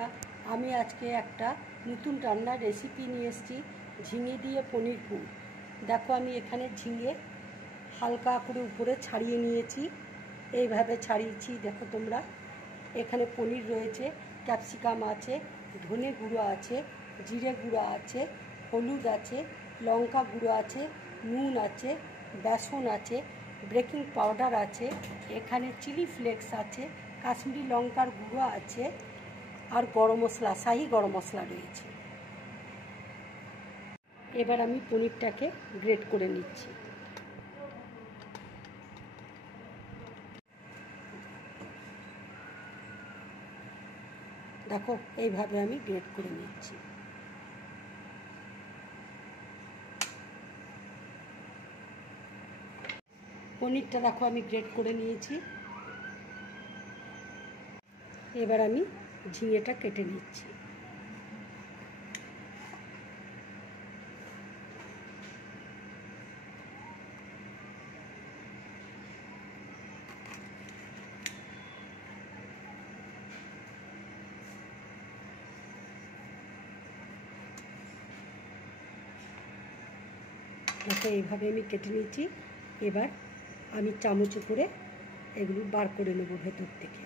বন্ধুরা, আমি আজকে একটা নতুন রান্নার রেসিপি নিয়ে এসেছি, ঝিঙে দিয়ে পনির পুর। দেখো, আমি এখানে ঝিঙে হালকা করে উপরে ছাড়িয়ে নিয়েছি, এইভাবে ছাড়িয়েছি। দেখো তোমরা, এখানে পনির রয়েছে, ক্যাপসিকাম আছে, ধনে গুঁড়ো আছে, জিরে গুঁড়ো আছে, হলুদ আছে, লঙ্কা গুঁড়ো আছে, নুন আছে, বেসন আছে, বেকিং পাউডার আছে, এখানে চিলি ফ্লেক্স আছে, কাশ্মীরি লঙ্কার গুঁড়ো আছে, আর গরম মশলা, শাহি গরম মশলা রয়েছে। এবার আমি পনিরটাকে গ্রেট করে নিচ্ছি। দেখো, এইভাবে আমি গ্রেট করে নিচ্ছি। পনিরটা দেখো আমি গ্রেট করে নিয়েছি। এবার আমি ঝিঙেটা কেটে নিচ্ছি। দেখো, এইভাবে আমি কেটে নিয়েছি। এবার আমি চামচে করে এগুলো বার করে নেব ভেতর থেকে।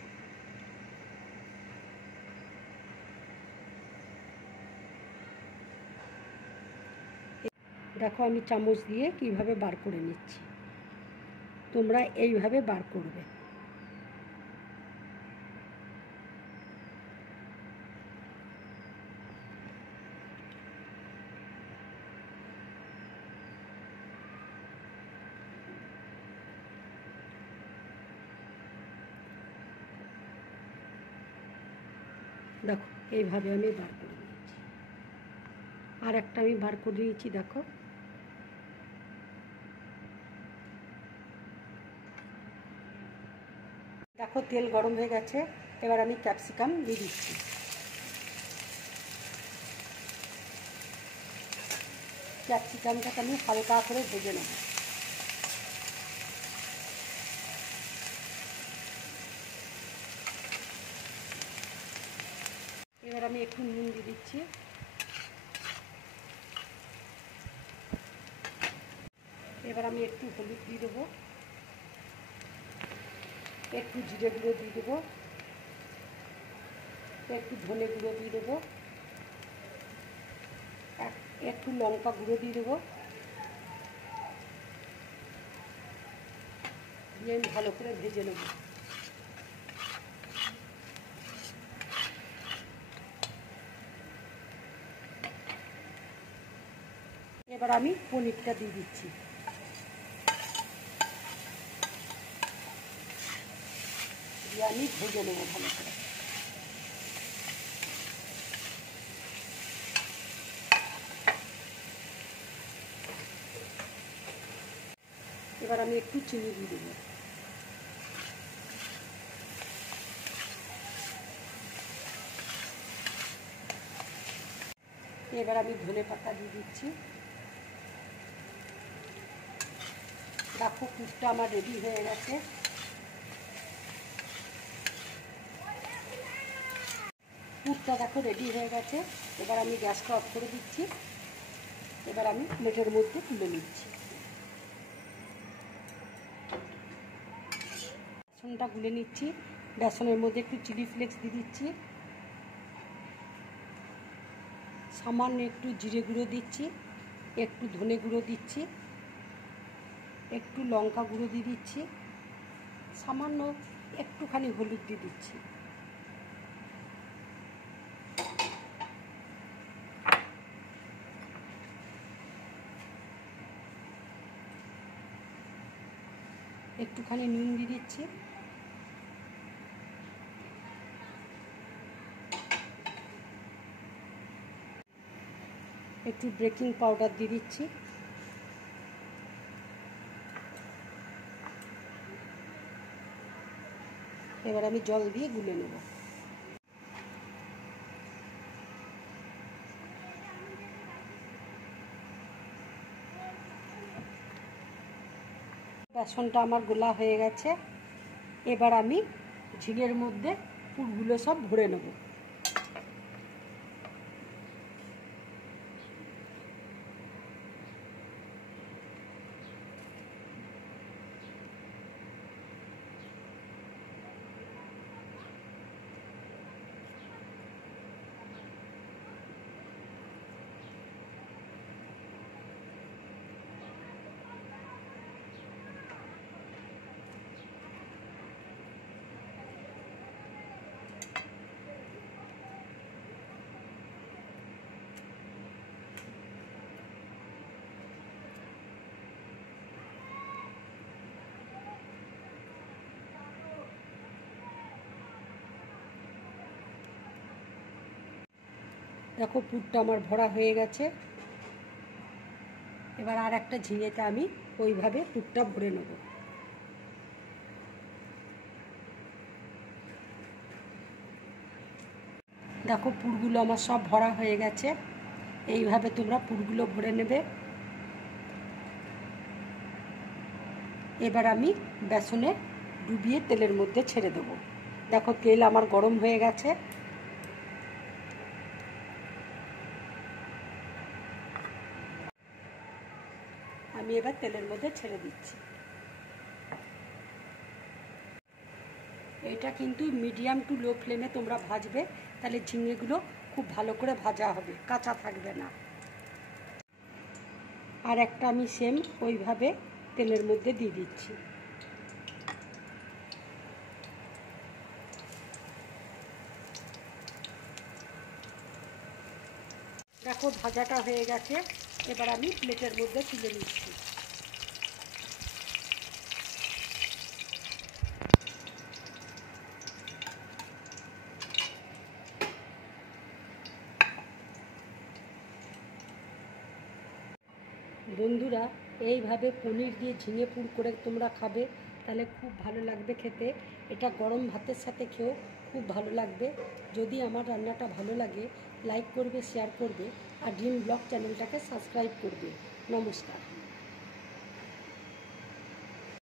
দেখো, আমি চামচ দিয়ে কিভাবে বার করে নিচ্ছি, তোমরা এইভাবে বার করবে। দেখো, এইভাবে আমি বার করে নিয়েছি। আর একটা আমি বার করে নিয়েছি। দেখো, দেখো তেল গরম হয়ে গেছে। এবার আমি ক্যাপসিকাম দিয়ে দিচ্ছি। ক্যাপসিকামটাকে আমি হালকা করে ভেজে নেব। এবার আমি একটু নুন দিয়ে দিচ্ছি। এবার আমি একটু হলুদ দিয়ে দেবো, একটু জিরে গুঁড়ো দিয়ে দেবো, একটু ধনে গুঁড়ো দিয়ে দেবো, একটু লঙ্কা গুঁড়ো দিয়ে দেবো, দিয়ে আমি ভালো করে ভেজে নেব। এবার আমি পনিরটা দিয়ে দিচ্ছি। দিয়ে আমি ভেজে নেব ভালো করে। এবার আমি একটু চিনি দিয়ে দেবো। এবার আমি ধনে পাতা দিয়ে দিচ্ছি। দেখো, পুরটা আমার রেডি হয়ে গেছে। পুরটা দেখো রেডি হয়ে গেছে। এবার আমি গ্যাসটা অফ করে দিচ্ছি। এবার আমি প্লেটের মধ্যে তুলে নিচ্ছি। বেসনটা গুলে নিচ্ছি। বেসনের মধ্যে একটু চিলি ফ্লেক্স দিয়ে দিচ্ছি, সামান্য একটু জিরে গুঁড়ো দিচ্ছি, একটু ধনে গুঁড়ো দিচ্ছি, একটু লঙ্কা গুঁড়ো দিয়ে দিচ্ছি, সামান্য একটুখানি হলুদ দিয়ে দিচ্ছি। একটুখানি নুন দিয়ে দিচ্ছি। একটু বেকিং পাউডার দিয়ে দিচ্ছি। এবার আমি জল দিয়ে গুলে নেব। বেসনটা আমার গোলা হয়ে গেছে। এবার আমি ঝিঙের মধ্যে পুরগুলো সব ভরে নেব। দেখো পুরটা আমার ভরা হয়ে গেছে। এবার আর একটা ঝিঙেতে আমি ওইভাবে পুরটা ভরে নেব। দেখো পুরগুলো আমার সব ভরা হয়ে গেছে। এইভাবে তোমরা পুরগুলো ভরে নেবে। এবার আমি বেসনে ডুবিয়ে তেলের মধ্যে ছেড়ে দেব। দেখো তেল আমার গরম হয়ে গেছে। আমি এবার তেলের মধ্যে ছেড়ে দিচ্ছি। এটা কিন্তু মিডিয়াম টু লো ফ্লেমে তোমরা ভাজবে, তাহলে ঝিঙেগুলো খুব ভালো করে ভাজা হবে, কাঁচা থাকবে না। আর একটা আমি সেম ওইভাবে তেলের মধ্যে দিয়ে দিচ্ছি। দেখো ভাজাটা হয়ে গেছে। এবার আমি প্লেটের মধ্যে তুলে নিচ্ছি। বন্ধুরা, এইভাবে পনির দিয়ে ঝিঙে পুর করে তোমরা খাবে, তাহলে খুব ভালো লাগবে খেতে। এটা গরম ভাতের সাথে খেয়েও খুব ভালো লাগবে। যদি আমার রান্নাটা ভালো লাগে, লাইক করবে, শেয়ার করবে, আর ড্রিম ব্লগ চ্যানেলটাকে সাবস্ক্রাইব করবে। নমস্কার।